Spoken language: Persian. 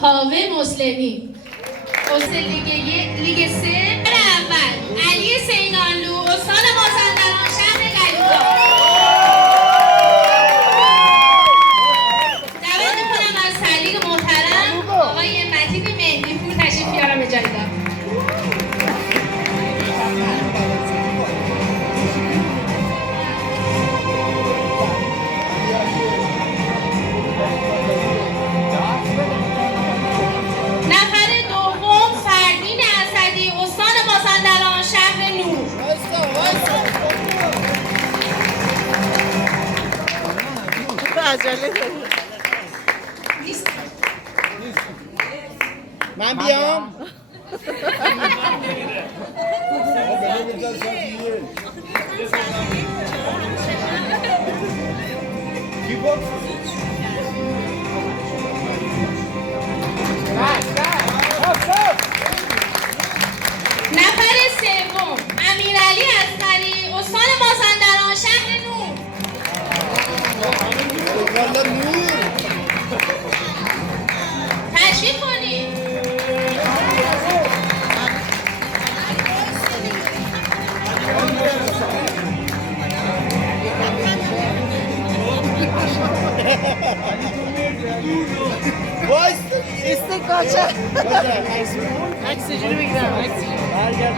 کاوه مسلمی. استاد لیگ 3 اول علی سینانلو استاد مازندران شهر گلوگاه. دعوت می‌کنم از سلیق محترم آقای متین مهدی‌پور تشریف بیارم به جایگاه. من بیام نفر سوم امیرعلی اصغری استان مازندران شهر نور. تشریف کنید. استکاچه عکس جوری بگیرم. برگرد